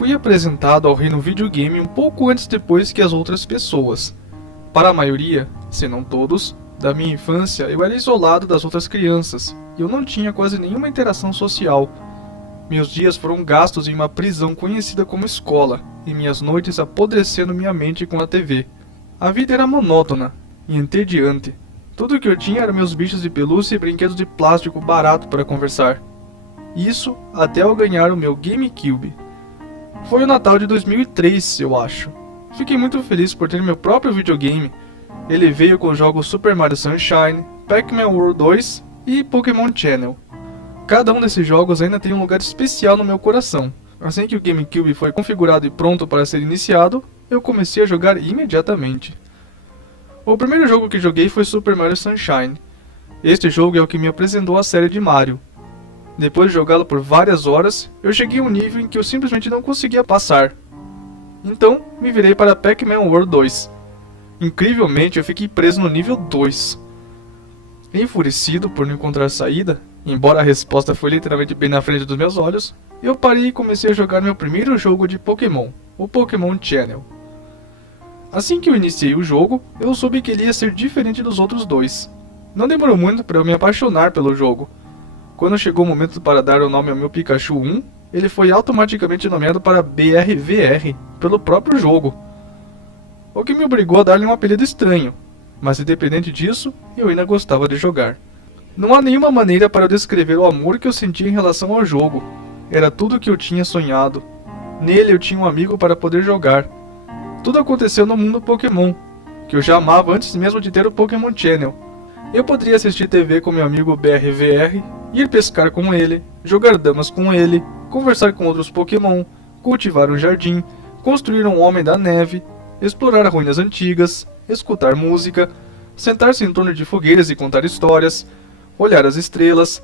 fui apresentado ao reino videogame um pouco antes depois que as outras pessoas. Para a maioria, se não todos, da minha infância eu era isolado das outras crianças e eu não tinha quase nenhuma interação social. Meus dias foram gastos em uma prisão conhecida como escola e minhas noites apodrecendo minha mente com a TV. A vida era monótona e entediante. Tudo o que eu tinha eram meus bichos de pelúcia e brinquedos de plástico barato para conversar. Isso até eu ganhar o meu GameCube. Foi o Natal de 2003, eu acho. Fiquei muito feliz por ter meu próprio videogame. Ele veio com os jogos Super Mario Sunshine, Pac-Man World 2 e Pokémon Channel. Cada um desses jogos ainda tem um lugar especial no meu coração. Assim que o GameCube foi configurado e pronto para ser iniciado, eu comecei a jogar imediatamente. O primeiro jogo que joguei foi Super Mario Sunshine. Este jogo é o que me apresentou a série de Mario. Depois de jogá-lo por várias horas, eu cheguei a um nível em que eu simplesmente não conseguia passar. Então, me virei para Pac-Man World 2. Incrivelmente, eu fiquei preso no nível 2. Enfurecido por não encontrar saída, embora a resposta foi literalmente bem na frente dos meus olhos, eu parei e comecei a jogar meu primeiro jogo de Pokémon, o Pokémon Channel. Assim que eu iniciei o jogo, eu soube que ele ia ser diferente dos outros dois. Não demorou muito para eu me apaixonar pelo jogo. Quando chegou o momento para dar o nome ao meu Pikachu 1, ele foi automaticamente nomeado para BRVR, pelo próprio jogo. O que me obrigou a dar-lhe um apelido estranho, mas independente disso, eu ainda gostava de jogar. Não há nenhuma maneira para eu descrever o amor que eu sentia em relação ao jogo. Era tudo o que eu tinha sonhado. Nele eu tinha um amigo para poder jogar. Tudo aconteceu no mundo Pokémon, que eu já amava antes mesmo de ter o Pokémon Channel. Eu poderia assistir TV com meu amigo BRVR, ir pescar com ele, jogar damas com ele, conversar com outros Pokémon, cultivar um jardim, construir um homem da neve, explorar ruínas antigas, escutar música, sentar-se em torno de fogueiras e contar histórias, olhar as estrelas,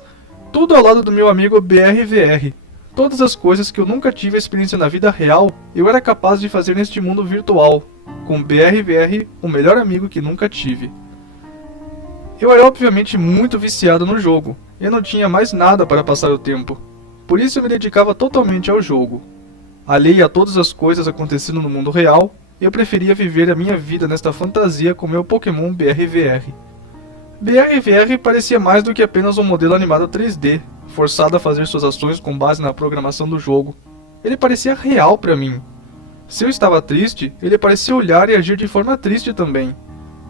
tudo ao lado do meu amigo BRVR. Todas as coisas que eu nunca tive experiência na vida real, eu era capaz de fazer neste mundo virtual, com BRVR, o melhor amigo que nunca tive. Eu era obviamente muito viciado no jogo, e não tinha mais nada para passar o tempo. Por isso eu me dedicava totalmente ao jogo. Alheio a todas as coisas acontecendo no mundo real, eu preferia viver a minha vida nesta fantasia com meu Pokémon BRVR. BRVR parecia mais do que apenas um modelo animado 3D, forçado a fazer suas ações com base na programação do jogo. Ele parecia real para mim. Se eu estava triste, ele parecia olhar e agir de forma triste também.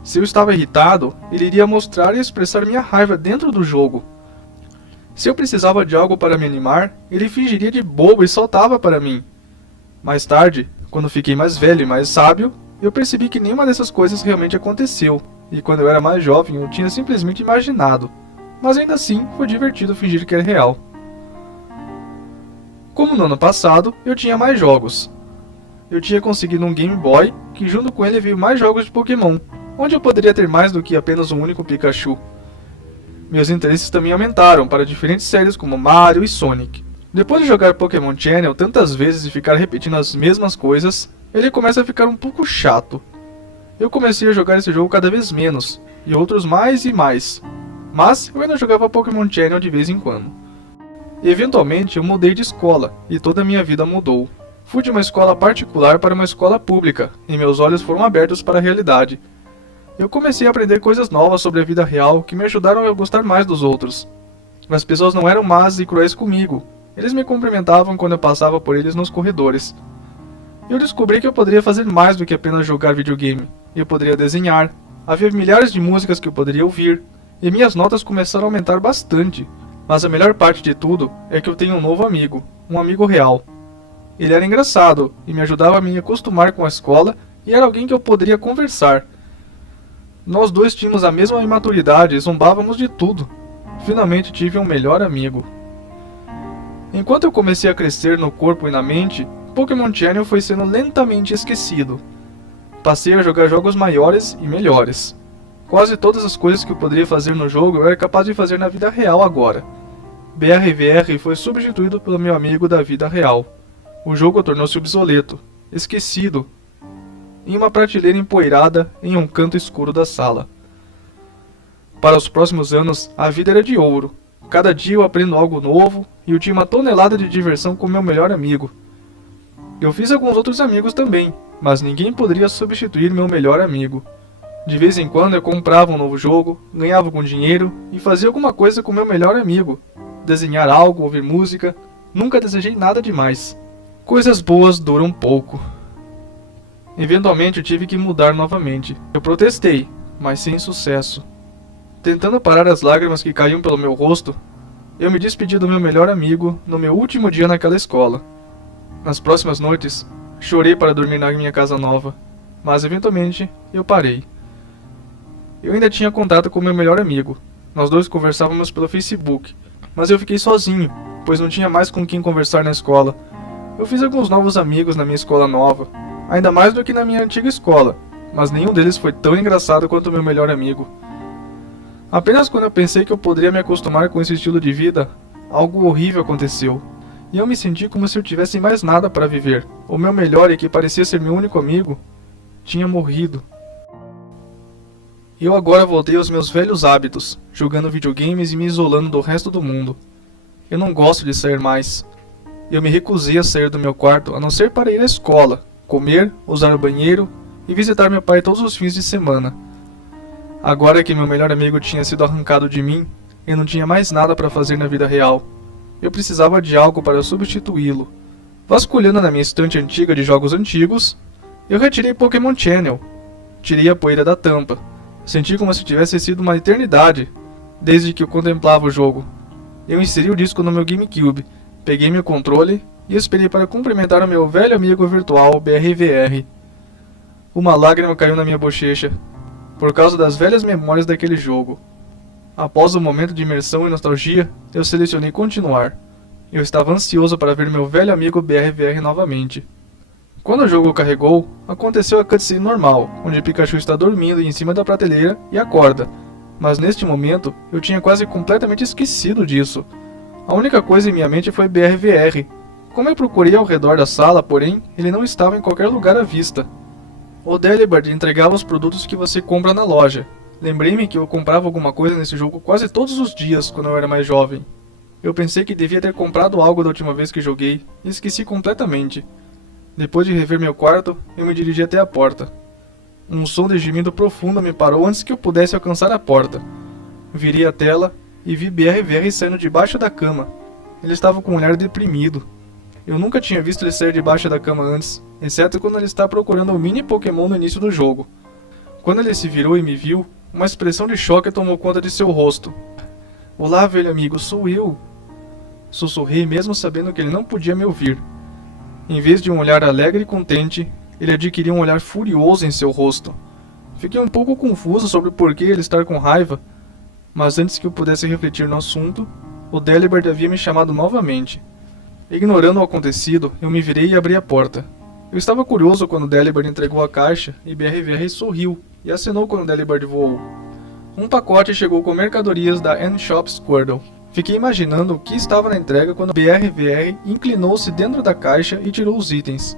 Se eu estava irritado, ele iria mostrar e expressar minha raiva dentro do jogo. Se eu precisava de algo para me animar, ele fingiria de bobo e saltava para mim. Mais tarde, quando fiquei mais velho e mais sábio, eu percebi que nenhuma dessas coisas realmente aconteceu, e quando eu era mais jovem eu tinha simplesmente imaginado. Mas ainda assim, foi divertido fingir que era real. Como no ano passado, eu tinha mais jogos. Eu tinha conseguido um Game Boy, que junto com ele veio mais jogos de Pokémon, onde eu poderia ter mais do que apenas um único Pikachu. Meus interesses também aumentaram para diferentes séries como Mario e Sonic. Depois de jogar Pokémon Channel tantas vezes e ficar repetindo as mesmas coisas, ele começa a ficar um pouco chato. Eu comecei a jogar esse jogo cada vez menos, e outros mais e mais. Mas eu ainda jogava Pokémon Channel de vez em quando. Eventualmente eu mudei de escola, e toda a minha vida mudou. Fui de uma escola particular para uma escola pública, e meus olhos foram abertos para a realidade. Eu comecei a aprender coisas novas sobre a vida real que me ajudaram a gostar mais dos outros. As pessoas não eram más e cruéis comigo. Eles me cumprimentavam quando eu passava por eles nos corredores. Eu descobri que eu poderia fazer mais do que apenas jogar videogame. Eu poderia desenhar. Havia milhares de músicas que eu poderia ouvir. E minhas notas começaram a aumentar bastante. Mas a melhor parte de tudo é que eu tenho um novo amigo. Um amigo real. Ele era engraçado e me ajudava a me acostumar com a escola e era alguém que eu poderia conversar. Nós dois tínhamos a mesma imaturidade e zombávamos de tudo. Finalmente tive um melhor amigo. Enquanto eu comecei a crescer no corpo e na mente, Pokémon Channel foi sendo lentamente esquecido. Passei a jogar jogos maiores e melhores. Quase todas as coisas que eu poderia fazer no jogo eu era capaz de fazer na vida real agora. BRVR foi substituído pelo meu amigo da vida real. O jogo tornou-se obsoleto, esquecido, em uma prateleira empoeirada em um canto escuro da sala. Para os próximos anos, a vida era de ouro. Cada dia eu aprendo algo novo e eu tinha uma tonelada de diversão com meu melhor amigo. Eu fiz alguns outros amigos também, mas ninguém poderia substituir meu melhor amigo. De vez em quando eu comprava um novo jogo, ganhava algum dinheiro e fazia alguma coisa com meu melhor amigo. Desenhar algo, ouvir música, nunca desejei nada demais. Coisas boas duram pouco. Eventualmente eu tive que mudar novamente. Eu protestei, mas sem sucesso. Tentando parar as lágrimas que caíam pelo meu rosto, eu me despedi do meu melhor amigo no meu último dia naquela escola. Nas próximas noites, chorei para dormir na minha casa nova, mas eventualmente eu parei. Eu ainda tinha contato com meu melhor amigo. Nós dois conversávamos pelo Facebook, mas eu fiquei sozinho, pois não tinha mais com quem conversar na escola. Eu fiz alguns novos amigos na minha escola nova, ainda mais do que na minha antiga escola, mas nenhum deles foi tão engraçado quanto o meu melhor amigo. Apenas quando eu pensei que eu poderia me acostumar com esse estilo de vida, algo horrível aconteceu. E eu me senti como se eu tivesse mais nada para viver. O meu melhor e que parecia ser meu único amigo tinha morrido. Eu agora voltei aos meus velhos hábitos, jogando videogames e me isolando do resto do mundo. Eu não gosto de sair mais. Eu me recusei a sair do meu quarto, a não ser para ir à escola, comer, usar o banheiro e visitar meu pai todos os fins de semana. Agora que meu melhor amigo tinha sido arrancado de mim, eu não tinha mais nada para fazer na vida real. Eu precisava de algo para substituí-lo. Vasculhando na minha estante antiga de jogos antigos, eu retirei Pokémon Channel. Tirei a poeira da tampa. Senti como se tivesse sido uma eternidade, desde que eu contemplava o jogo. Eu inseri o disco no meu GameCube, peguei meu controle e esperei para cumprimentar o meu velho amigo virtual BRVR. Uma lágrima caiu na minha bochecha, por causa das velhas memórias daquele jogo. Após um momento de imersão e nostalgia, eu selecionei continuar. Eu estava ansioso para ver meu velho amigo BRVR novamente. Quando o jogo carregou, aconteceu a cutscene normal, onde Pikachu está dormindo em cima da prateleira e acorda. Mas neste momento, eu tinha quase completamente esquecido disso. A única coisa em minha mente foi BRVR. Como eu procurei ao redor da sala, porém, ele não estava em qualquer lugar à vista. O Delibird entregava os produtos que você compra na loja. Lembrei-me que eu comprava alguma coisa nesse jogo quase todos os dias quando eu era mais jovem. Eu pensei que devia ter comprado algo da última vez que joguei e esqueci completamente. Depois de rever meu quarto, eu me dirigi até a porta. Um som de gemido profundo me parou antes que eu pudesse alcançar a porta. Virei a tela e vi BRVR saindo debaixo da cama. Ele estava com um olhar deprimido. Eu nunca tinha visto ele sair debaixo da cama antes, exceto quando ele está procurando o mini Pokémon no início do jogo. Quando ele se virou e me viu, uma expressão de choque tomou conta de seu rosto. "Olá, velho amigo, sou eu." Sussurrei mesmo sabendo que ele não podia me ouvir. Em vez de um olhar alegre e contente, ele adquiriu um olhar furioso em seu rosto. Fiquei um pouco confuso sobre o porquê ele estar com raiva, mas antes que eu pudesse refletir no assunto, o Delibird havia me chamado novamente. Ignorando o acontecido, eu me virei e abri a porta. Eu estava curioso quando Delibird entregou a caixa e BRVR sorriu e acenou quando Delibird voou. Um pacote chegou com mercadorias da N-Shop Squirtle. Fiquei imaginando o que estava na entrega quando BRVR inclinou-se dentro da caixa e tirou os itens.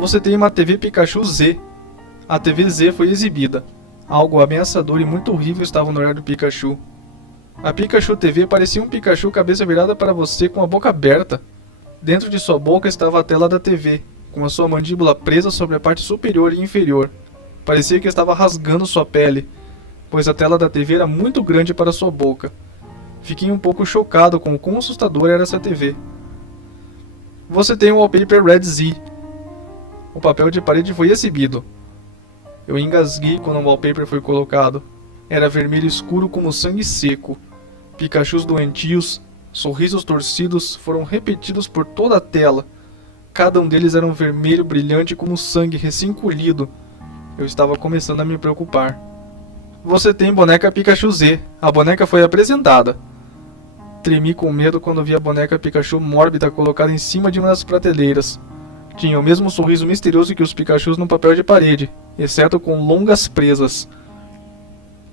Você tem uma TV Pikachu Z. A TV Z foi exibida. Algo ameaçador e muito horrível estava no olhar do Pikachu. A Pikachu TV parecia um Pikachu cabeça virada para você com a boca aberta. Dentro de sua boca estava a tela da TV, com a sua mandíbula presa sobre a parte superior e inferior. Parecia que estava rasgando sua pele, pois a tela da TV era muito grande para sua boca. Fiquei um pouco chocado com o quão assustadora era essa TV. Você tem o wallpaper Red Z. O papel de parede foi exibido. Eu engasguei quando o wallpaper foi colocado. Era vermelho escuro como sangue seco. Pikachus doentios, sorrisos torcidos foram repetidos por toda a tela. Cada um deles era um vermelho brilhante como sangue recém-colhido. Eu estava começando a me preocupar. Você tem boneca Pikachu Z. A boneca foi apresentada. Tremi com medo quando vi a boneca Pikachu mórbida colocada em cima de uma das prateleiras. Tinha o mesmo sorriso misterioso que os Pikachus no papel de parede, exceto com longas presas.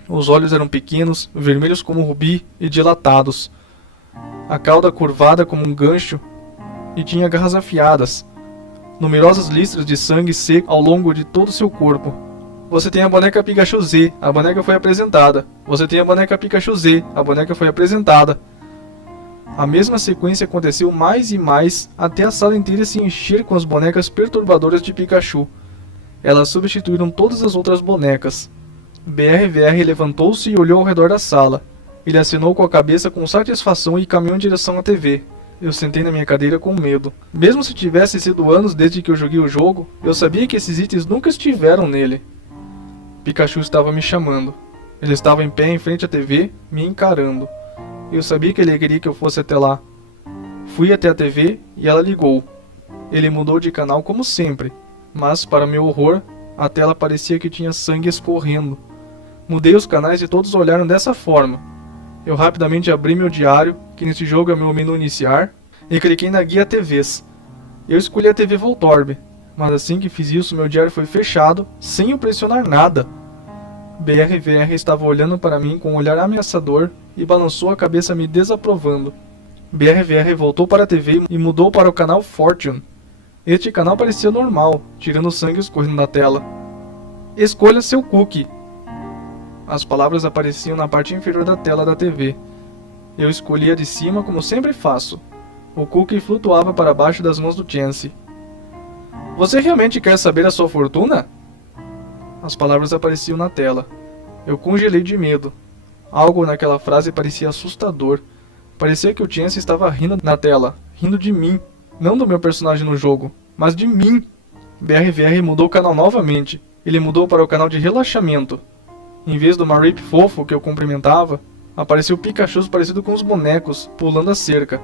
Os olhos eram pequenos, vermelhos como rubi e dilatados. A cauda curvada como um gancho e tinha garras afiadas. Numerosas listras de sangue seco ao longo de todo seu corpo. Você tem a boneca Pikachu Z. A boneca foi apresentada. Você tem a boneca Pikachu Z. A boneca foi apresentada. A mesma sequência aconteceu mais e mais, até a sala inteira se encher com as bonecas perturbadoras de Pikachu. Elas substituíram todas as outras bonecas. BRVR levantou-se e olhou ao redor da sala. Ele acenou com a cabeça com satisfação e caminhou em direção à TV. Eu sentei na minha cadeira com medo. Mesmo se tivesse sido anos desde que eu joguei o jogo, eu sabia que esses itens nunca estiveram nele. Pikachu estava me chamando. Ele estava em pé em frente à TV, me encarando. Eu sabia que ele queria que eu fosse até lá. Fui até a TV e ela ligou. Ele mudou de canal como sempre, mas, para meu horror, a tela parecia que tinha sangue escorrendo. Mudei os canais e todos olharam dessa forma. Eu rapidamente abri meu diário, que nesse jogo é meu menu iniciar, e cliquei na guia TVs. Eu escolhi a TV Voltorb, mas assim que fiz isso meu diário foi fechado, sem eu pressionar nada. BRVR estava olhando para mim com um olhar ameaçador e balançou a cabeça me desaprovando. BRVR voltou para a TV e mudou para o canal Fortune. Este canal parecia normal, tirando o sangue escorrendo da tela. Escolha seu cookie. As palavras apareciam na parte inferior da tela da TV. Eu escolhi a de cima como sempre faço. O cookie flutuava para baixo das mãos do Chansey. Você realmente quer saber a sua fortuna? As palavras apareciam na tela. Eu congelei de medo. Algo naquela frase parecia assustador. Parecia que o Chansey estava rindo na tela, rindo de mim. Não do meu personagem no jogo, mas de mim. BRVR mudou o canal novamente. Ele mudou para o canal de relaxamento. Em vez do Marip fofo que eu cumprimentava, apareceu Pikachu parecido com os bonecos, pulando a cerca.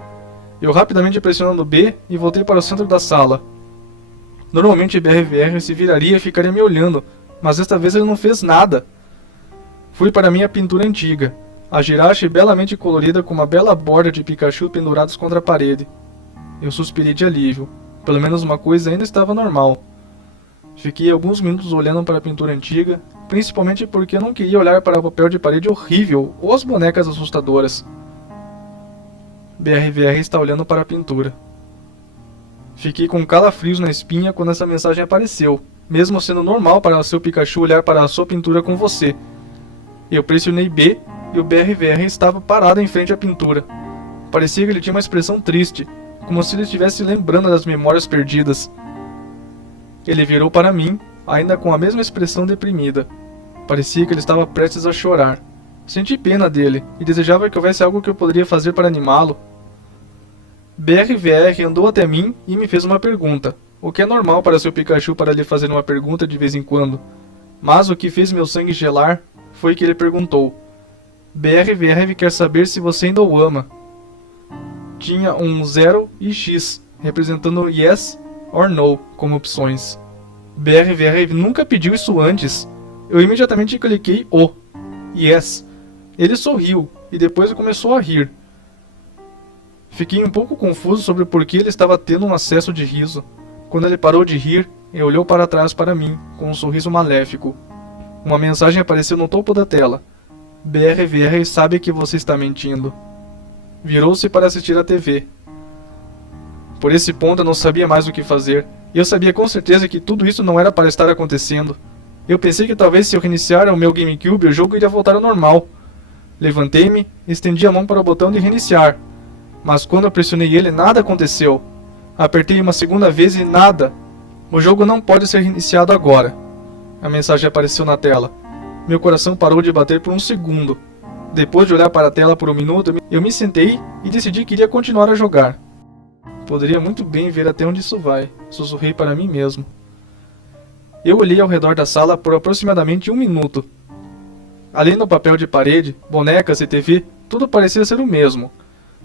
Eu rapidamente pressionando B e voltei para o centro da sala. Normalmente BRVR se viraria e ficaria me olhando, mas desta vez ele não fez nada. Fui para minha pintura antiga, a Jirachi belamente colorida com uma bela borda de Pikachu pendurados contra a parede. Eu suspirei de alívio. Pelo menos uma coisa ainda estava normal. Fiquei alguns minutos olhando para a pintura antiga, principalmente porque eu não queria olhar para o papel de parede horrível ou as bonecas assustadoras. BRVR está olhando para a pintura. Fiquei com calafrios na espinha quando essa mensagem apareceu, mesmo sendo normal para o seu Pikachu olhar para a sua pintura com você. Eu pressionei B e o BRVR estava parado em frente à pintura. Parecia que ele tinha uma expressão triste, como se ele estivesse lembrando das memórias perdidas. Ele virou para mim, ainda com a mesma expressão deprimida. Parecia que ele estava prestes a chorar. Senti pena dele e desejava que houvesse algo que eu poderia fazer para animá-lo. BRVR andou até mim e me fez uma pergunta, o que é normal para seu Pikachu para lhe fazer uma pergunta de vez em quando. Mas o que fez meu sangue gelar foi que ele perguntou: BRVR quer saber se você ainda o ama. Tinha um 0 e X, representando Yes or No como opções. BRVR nunca pediu isso antes. Eu imediatamente cliquei O. Yes. Ele sorriu e depois começou a rir. Fiquei um pouco confuso sobre por que ele estava tendo um acesso de riso. Quando ele parou de rir, ele olhou para trás para mim, com um sorriso maléfico. Uma mensagem apareceu no topo da tela. BRVR sabe que você está mentindo. Virou-se para assistir à TV. Por esse ponto eu não sabia mais o que fazer. E eu sabia com certeza que tudo isso não era para estar acontecendo. Eu pensei que talvez se eu reiniciar o meu GameCube o jogo iria voltar ao normal. Levantei-me e estendi a mão para o botão de reiniciar. Mas quando eu pressionei ele, nada aconteceu. Apertei uma segunda vez e nada. O jogo não pode ser reiniciado agora. A mensagem apareceu na tela. Meu coração parou de bater por um segundo. Depois de olhar para a tela por um minuto, eu me sentei e decidi que iria continuar a jogar. Poderia muito bem ver até onde isso vai, sussurrei para mim mesmo. Eu olhei ao redor da sala por aproximadamente um minuto. Além do papel de parede, bonecas e TV, tudo parecia ser o mesmo.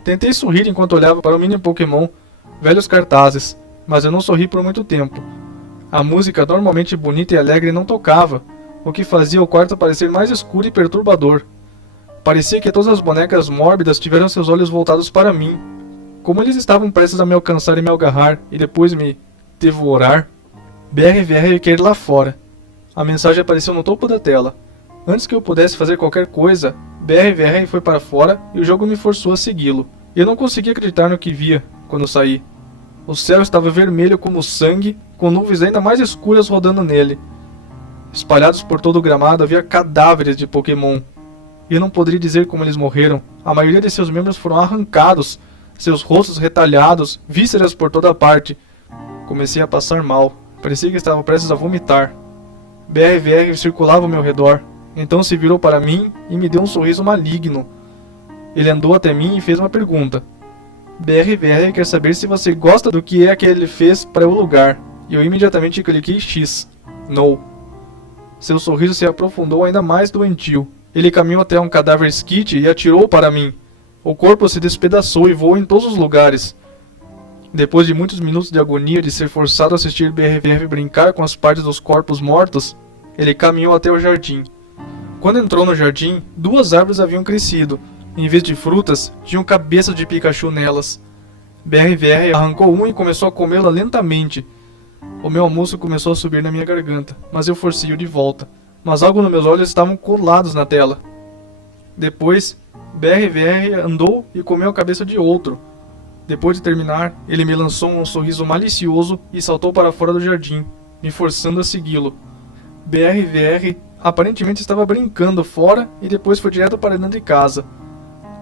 Tentei sorrir enquanto olhava para o mini Pokémon, velhos cartazes, mas eu não sorri por muito tempo. A música normalmente bonita e alegre não tocava, o que fazia o quarto parecer mais escuro e perturbador. Parecia que todas as bonecas mórbidas tiveram seus olhos voltados para mim, como eles estavam prestes a me alcançar e me agarrar, e depois me devorar. BRVR quer ir lá fora. A mensagem apareceu no topo da tela. Antes que eu pudesse fazer qualquer coisa, BRVR foi para fora e o jogo me forçou a segui-lo. Eu não conseguia acreditar no que via quando saí. O céu estava vermelho como sangue, com nuvens ainda mais escuras rodando nele. Espalhados por todo o gramado havia cadáveres de Pokémon. Eu não poderia dizer como eles morreram. A maioria de seus membros foram arrancados, seus rostos retalhados, vísceras por toda parte. Comecei a passar mal. Parecia que estava prestes a vomitar. BRVR circulava ao meu redor. Então se virou para mim e me deu um sorriso maligno. Ele andou até mim e fez uma pergunta. BRVR quer saber se você gosta do que é que ele fez para o lugar. E eu imediatamente cliquei X. No. Seu sorriso se aprofundou ainda mais doentio. Ele caminhou até um cadáver skit e atirou para mim. O corpo se despedaçou e voou em todos os lugares. Depois de muitos minutos de agonia de ser forçado a assistir BRVR brincar com as partes dos corpos mortos, ele caminhou até o jardim. Quando entrou no jardim, 2 árvores haviam crescido. Em vez de frutas, tinham cabeças de Pikachu nelas. BRVR arrancou um e começou a comê-la lentamente. O meu almoço começou a subir na minha garganta, mas eu forcei-o de volta. Mas algo nos meus olhos estavam colados na tela. Depois, BRVR andou e comeu a cabeça de outro. Depois de terminar, ele me lançou um sorriso malicioso e saltou para fora do jardim, me forçando a segui-lo. BRVR aparentemente estava brincando fora e depois foi direto para dentro de casa.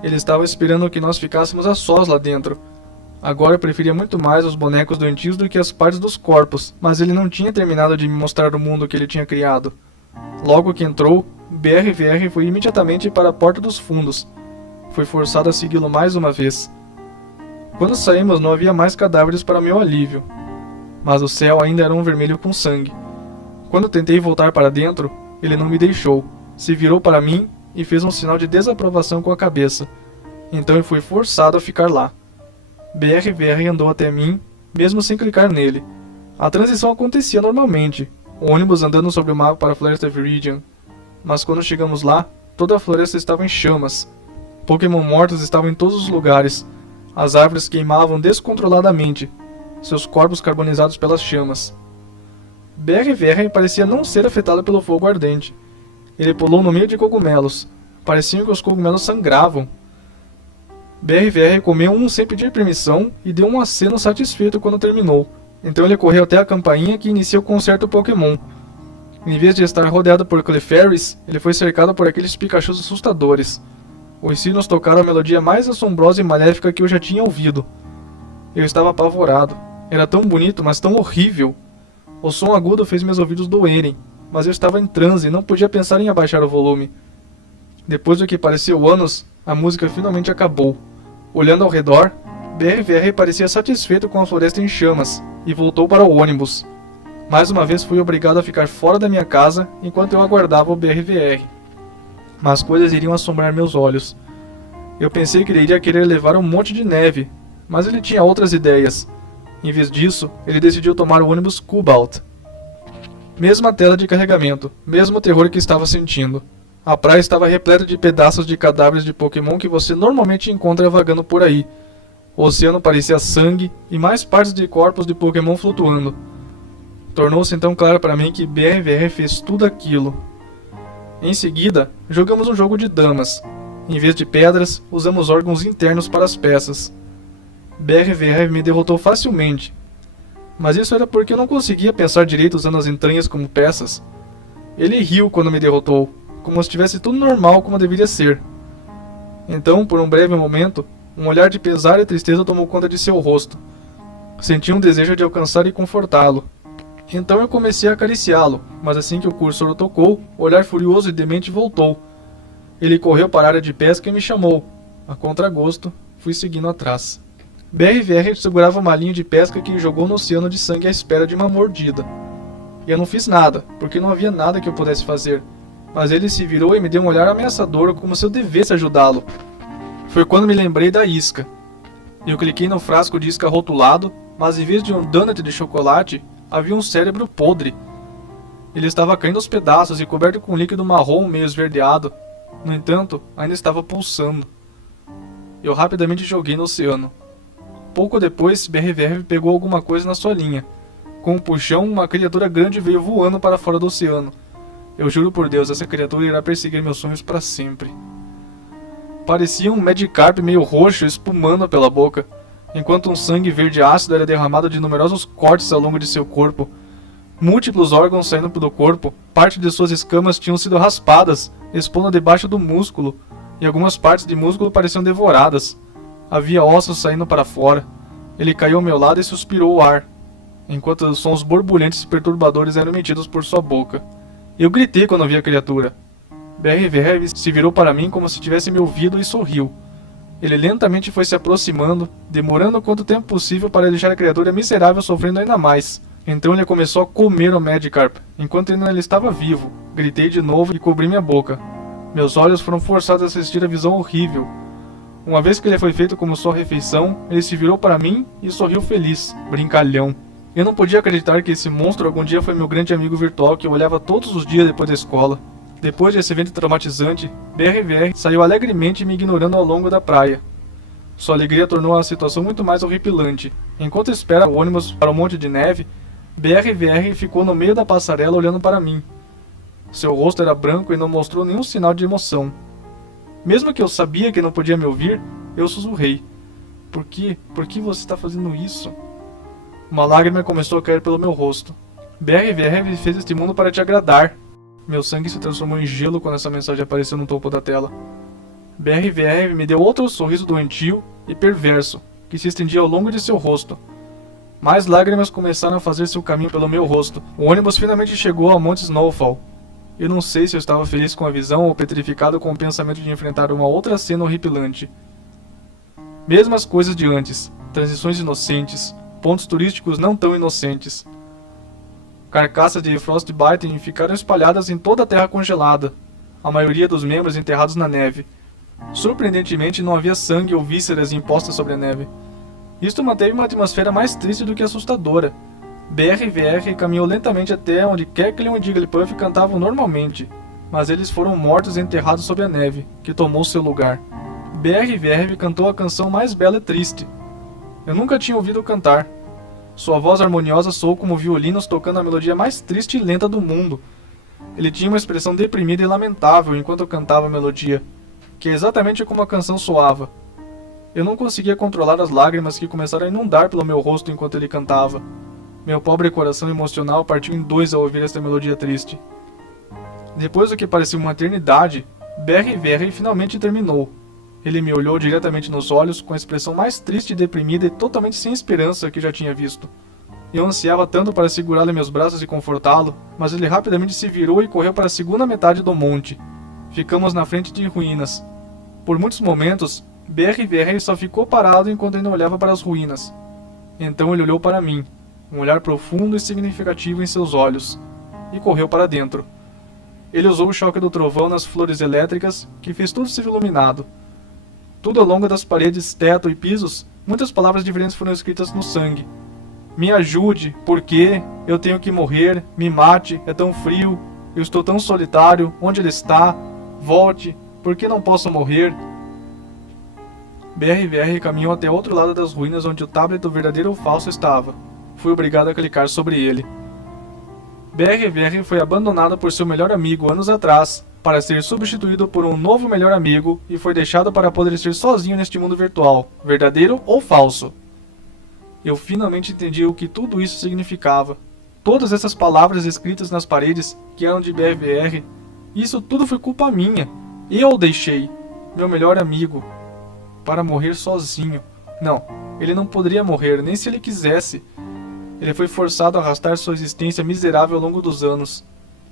Ele estava esperando que nós ficássemos a sós lá dentro. Agora eu preferia muito mais os bonecos doentios do que as partes dos corpos, mas ele não tinha terminado de me mostrar o mundo que ele tinha criado. Logo que entrou, BRVR foi imediatamente para a porta dos fundos. Fui forçado a segui-lo mais uma vez. Quando saímos não havia mais cadáveres para meu alívio, mas o céu ainda era um vermelho com sangue. Quando tentei voltar para dentro, ele não me deixou, se virou para mim e fez um sinal de desaprovação com a cabeça. Então eu fui forçado a ficar lá. BRVR andou até mim, mesmo sem clicar nele. A transição acontecia normalmente, o ônibus andando sobre o mapa para a Floresta Viridian. Mas quando chegamos lá, toda a floresta estava em chamas. Pokémon mortos estavam em todos os lugares. As árvores queimavam descontroladamente, seus corpos carbonizados pelas chamas. BRVR parecia não ser afetado pelo fogo ardente. Ele pulou no meio de cogumelos. Pareciam que os cogumelos sangravam. BRVR comeu um sem pedir permissão e deu um aceno satisfeito quando terminou. Então ele correu até a campainha que inicia o concerto Pokémon. Em vez de estar rodeado por Clefairies, ele foi cercado por aqueles Pikachus assustadores. Os sinos tocaram a melodia mais assombrosa e maléfica que eu já tinha ouvido. Eu estava apavorado. Era tão bonito, mas tão horrível. O som agudo fez meus ouvidos doerem, mas eu estava em transe e não podia pensar em abaixar o volume. Depois do que pareceu anos, a música finalmente acabou. Olhando ao redor, BRVR parecia satisfeito com a floresta em chamas, e voltou para o ônibus. Mais uma vez fui obrigado a ficar fora da minha casa enquanto eu aguardava o BRVR. Mas coisas iriam assombrar meus olhos. Eu pensei que ele iria querer levar um monte de neve, mas ele tinha outras ideias. Em vez disso, ele decidiu tomar o ônibus Cobalt. Mesma tela de carregamento, mesmo terror que estava sentindo. A praia estava repleta de pedaços de cadáveres de Pokémon que você normalmente encontra vagando por aí. O oceano parecia sangue e mais partes de corpos de Pokémon flutuando. Tornou-se então claro para mim que BRVR fez tudo aquilo. Em seguida, jogamos um jogo de damas. Em vez de pedras, usamos órgãos internos para as peças. BRVR me derrotou facilmente. Mas isso era porque eu não conseguia pensar direito usando as entranhas como peças. Ele riu quando me derrotou, como se estivesse tudo normal como deveria ser. Então, por um breve momento, um olhar de pesar e tristeza tomou conta de seu rosto. Senti um desejo de alcançar e confortá-lo. Então eu comecei a acariciá-lo, mas assim que o cursor o tocou, o olhar furioso e demente voltou. Ele correu para a área de pesca e me chamou. A contragosto, fui seguindo atrás. BRVR segurava uma linha de pesca que jogou no oceano de sangue à espera de uma mordida. Eu não fiz nada, porque não havia nada que eu pudesse fazer. Mas ele se virou e me deu um olhar ameaçador, como se eu devesse ajudá-lo. Foi quando me lembrei da isca. Eu cliquei no frasco de isca rotulado, mas em vez de um donut de chocolate, havia um cérebro podre. Ele estava caindo aos pedaços e coberto com um líquido marrom meio esverdeado. No entanto, ainda estava pulsando. Eu rapidamente joguei no oceano. Pouco depois, BRVR pegou alguma coisa na sua linha. Com um puxão, uma criatura grande veio voando para fora do oceano. Eu juro por Deus, essa criatura irá perseguir meus sonhos para sempre. Parecia um Magikarp meio roxo espumando pela boca, enquanto um sangue verde ácido era derramado de numerosos cortes ao longo de seu corpo. Múltiplos órgãos saindo do corpo, parte de suas escamas tinham sido raspadas, expondo debaixo do músculo, e algumas partes de músculo pareciam devoradas. Havia ossos saindo para fora. Ele caiu ao meu lado e suspirou o ar, enquanto os sons borbulhantes e perturbadores eram emitidos por sua boca. Eu gritei quando vi a criatura. BRVR se virou para mim como se tivesse me ouvido e sorriu. Ele lentamente foi se aproximando, demorando quanto tempo possível para deixar a criatura miserável sofrendo ainda mais. Então ele começou a comer o Magikarp, enquanto ainda ele estava vivo. Gritei de novo e cobri minha boca. Meus olhos foram forçados a assistir a visão horrível. Uma vez que ele foi feito como sua refeição, ele se virou para mim e sorriu feliz, brincalhão. Eu não podia acreditar que esse monstro algum dia foi meu grande amigo virtual que eu olhava todos os dias depois da escola. Depois desse evento traumatizante, BRVR saiu alegremente me ignorando ao longo da praia. Sua alegria tornou a situação muito mais horripilante. Enquanto espera o ônibus para o monte de neve, BRVR ficou no meio da passarela olhando para mim. Seu rosto era branco e não mostrou nenhum sinal de emoção. Mesmo que eu sabia que não podia me ouvir, eu sussurrei. Por que? Por que você está fazendo isso? Uma lágrima começou a cair pelo meu rosto. BRVR fez este mundo para te agradar. Meu sangue se transformou em gelo quando essa mensagem apareceu no topo da tela. BRVR me deu outro sorriso doentio e perverso, que se estendia ao longo de seu rosto. Mais lágrimas começaram a fazer seu caminho pelo meu rosto. O ônibus finalmente chegou ao Monte Snowfall. Eu não sei se eu estava feliz com a visão ou petrificado com o pensamento de enfrentar uma outra cena horripilante. Mesmas coisas de antes, transições inocentes, pontos turísticos não tão inocentes. Carcaças de Frostbite ficaram espalhadas em toda a terra congelada, a maioria dos membros enterrados na neve. Surpreendentemente, não havia sangue ou vísceras impostas sobre a neve. Isto manteve uma atmosfera mais triste do que assustadora. BRVR caminhou lentamente até onde Kecleon e Jigglypuff cantavam normalmente, mas eles foram mortos e enterrados sob a neve, que tomou seu lugar. BRVR cantou a canção mais bela e triste. Eu nunca tinha ouvido cantar. Sua voz harmoniosa soou como violinos tocando a melodia mais triste e lenta do mundo. Ele tinha uma expressão deprimida e lamentável enquanto cantava a melodia, que é exatamente como a canção soava. Eu não conseguia controlar as lágrimas que começaram a inundar pelo meu rosto enquanto ele cantava. Meu pobre coração emocional partiu em dois ao ouvir esta melodia triste. Depois do que parecia uma eternidade, BRVR finalmente terminou. Ele me olhou diretamente nos olhos com a expressão mais triste e deprimida e totalmente sem esperança que já tinha visto. Eu ansiava tanto para segurá-lo em meus braços e confortá-lo, mas ele rapidamente se virou e correu para a segunda metade do monte. Ficamos na frente de ruínas. Por muitos momentos, BRVR só ficou parado enquanto ainda olhava para as ruínas. Então ele olhou para mim, um olhar profundo e significativo em seus olhos, e correu para dentro. Ele usou o choque do trovão nas flores elétricas, que fez tudo ser iluminado. Tudo ao longo das paredes, teto e pisos, muitas palavras diferentes foram escritas no sangue. Me ajude, por quê? Eu tenho que morrer, me mate, é tão frio, eu estou tão solitário, onde ele está? Volte, por que não posso morrer? BRVR caminhou até outro lado das ruínas onde o tablet do verdadeiro ou falso estava. Fui obrigado a clicar sobre ele. BRVR foi abandonado por seu melhor amigo anos atrás, para ser substituído por um novo melhor amigo e foi deixado para apodrecer sozinho neste mundo virtual, verdadeiro ou falso. Eu finalmente entendi o que tudo isso significava. Todas essas palavras escritas nas paredes, que eram de BRVR, isso tudo foi culpa minha. Eu o deixei, meu melhor amigo, para morrer sozinho. Não, ele não poderia morrer, nem se ele quisesse. Ele foi forçado a arrastar sua existência miserável ao longo dos anos.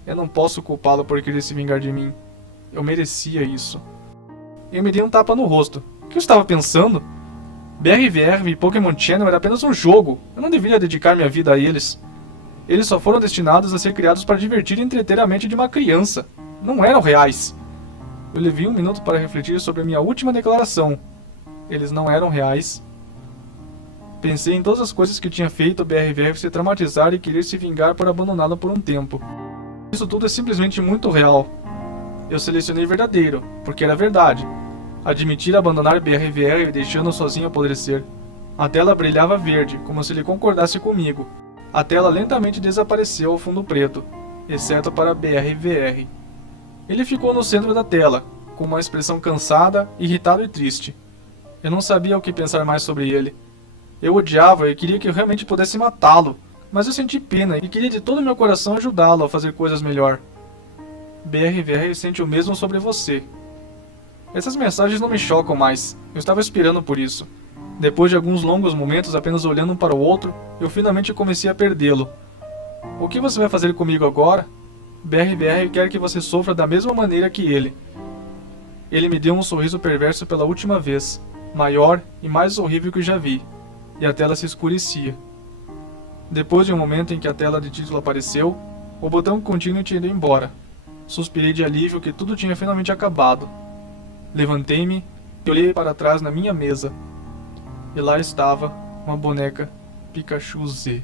Eu não posso culpá-lo por querer se vingar de mim. Eu merecia isso. Eu me dei um tapa no rosto. O que eu estava pensando? BRVR e Pokémon Channel era apenas um jogo. Eu não deveria dedicar minha vida a eles. Eles só foram destinados a ser criados para divertir e entreter a mente de uma criança. Não eram reais. Eu levei um minuto para refletir sobre a minha última declaração. Eles não eram reais. Pensei em todas as coisas que tinha feito o BRVR se traumatizar e querer se vingar por abandoná-lo por um tempo. Isso tudo é simplesmente muito real. Eu selecionei verdadeiro, porque era verdade. Admitir abandonar BRVR deixando-o sozinho apodrecer. A tela brilhava verde, como se ele concordasse comigo. A tela lentamente desapareceu ao fundo preto, exceto para BRVR. Ele ficou no centro da tela, com uma expressão cansada, irritado e triste. Eu não sabia o que pensar mais sobre ele. Eu odiava e queria que eu realmente pudesse matá-lo, mas eu senti pena e queria de todo o meu coração ajudá-lo a fazer coisas melhor. BRVR sente o mesmo sobre você. Essas mensagens não me chocam mais. Eu estava esperando por isso. Depois de alguns longos momentos apenas olhando um para o outro, eu finalmente comecei a perdê-lo. O que você vai fazer comigo agora? BRBR quer que você sofra da mesma maneira que ele. Ele me deu um sorriso perverso pela última vez, maior e mais horrível que já vi, e a tela se escurecia. Depois de um momento em que a tela de título apareceu, o botão contínuo tinha ido embora. Suspirei de alívio que tudo tinha finalmente acabado. Levantei-me e olhei para trás na minha mesa. E lá estava uma boneca Pikachu Z.